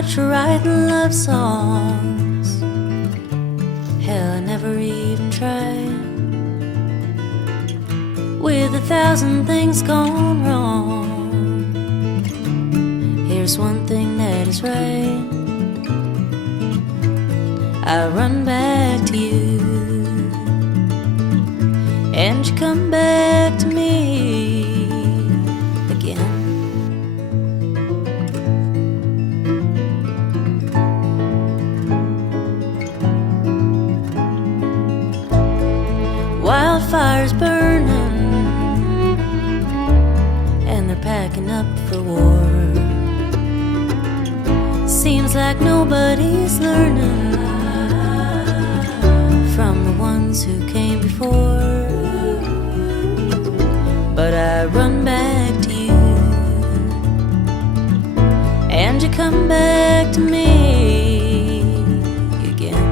much writing love songs. Hell, I never even tried. With 1,000 things gone wrong, here's one thing that is right. I run back to you, and you come back to me again. Wildfires burning, and they're packing up for war. Seems like nobody's learning from the ones who came before. But I run back to you, and you come back to me again.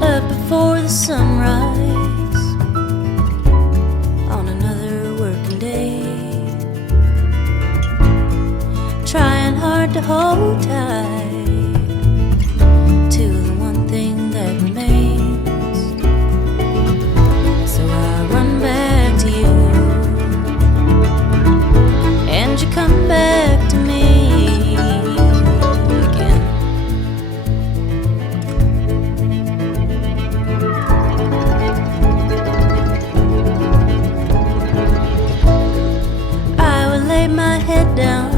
Up before the sunrise on another working day, trying hard to hold tight to the one thing that remains. So I run back to you, and you come back to me again. I would lay my head down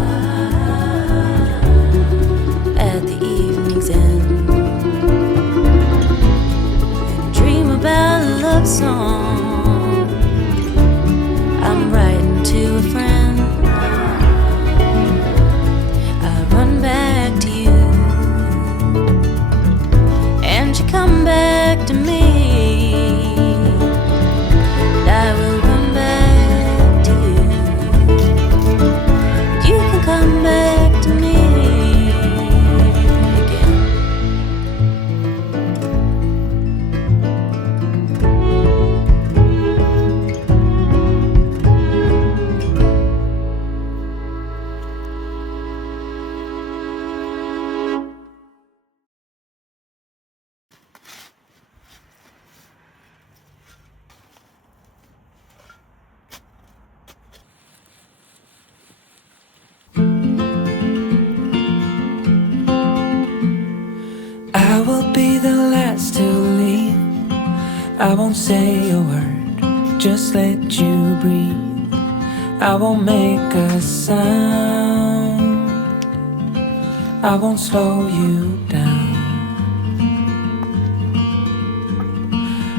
at the evening's end and dream about a love song I'm writing to a friend. I run back to you, and you come back to me. I will run back to you. You can come back to me again. I will be the last to leave. I won't say a word, just let you breathe. I won't make a sound, I won't slow you down.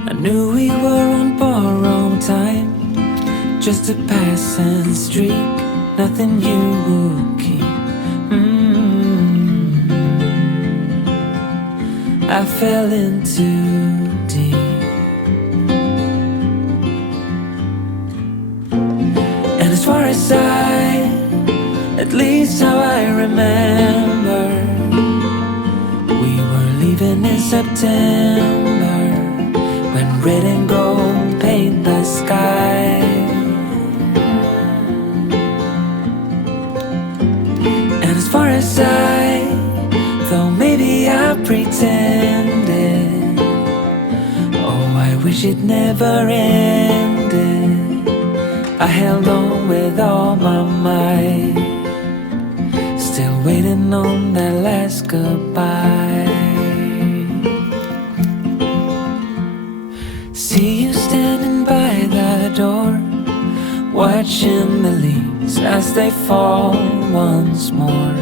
I knew we were on borrowed time, just a passing streak, nothing you would keep. I fell in too deep, and as far as at least how I remember, we were leaving in September, when red and gold paint the sky. And as far as though maybe I pretended, oh, I wish it never ended. I held on with all my might, still waiting on that last goodbye. See you standing by the door, watching the leaves as they fall once more.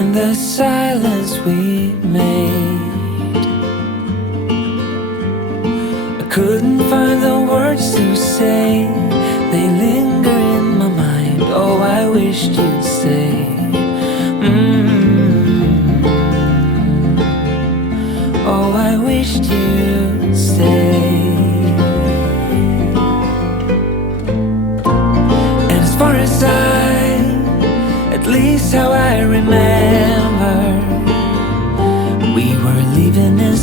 In the silence we made, I couldn't find the words to say. They linger in my mind. Oh, I wished you'd stay. Oh, I wished you'd stay. And as far as at least how I remember, we were leaving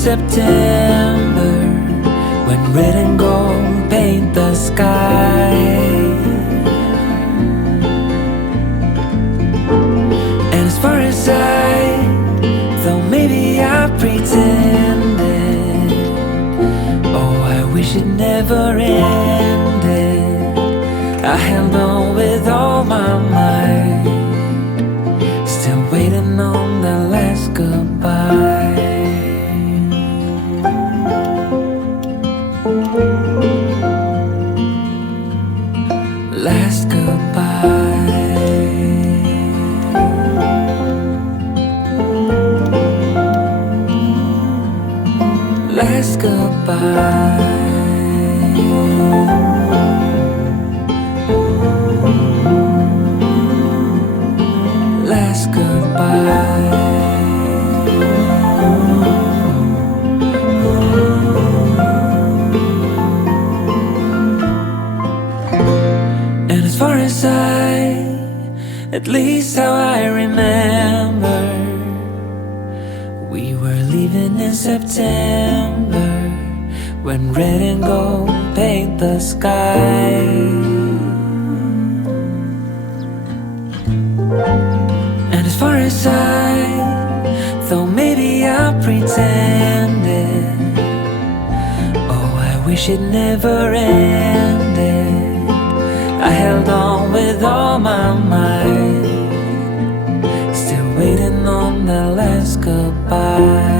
September, when red and gold paint the sky. And as far as though maybe I pretended, oh, I wish it never ended. I held on with all my might, still waiting on the last goodbye. Last goodbye. Last goodbye. Last goodbye. And as far as at least how I remember, we were leaving in September, when red and gold paint the sky. And as far as though maybe I pretended, oh, I wish it never ended. I held on with all my might, still waiting on the last goodbye.